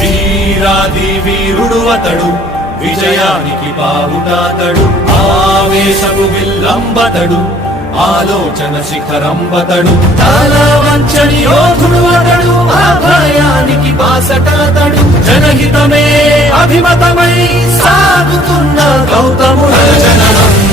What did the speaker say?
వీరాది వీరుడు అతడు, విజయానికి బావుటాతడు, ఆవేశపు విల్లంబతడు, ఆలోచన శిఖరంబతడు, చాలా వంచని యోధుడు అతడు, అభయానికి బాసటాతడు, జనహితమే అభిమతమై సాగుతున్న గౌతముడు జననం.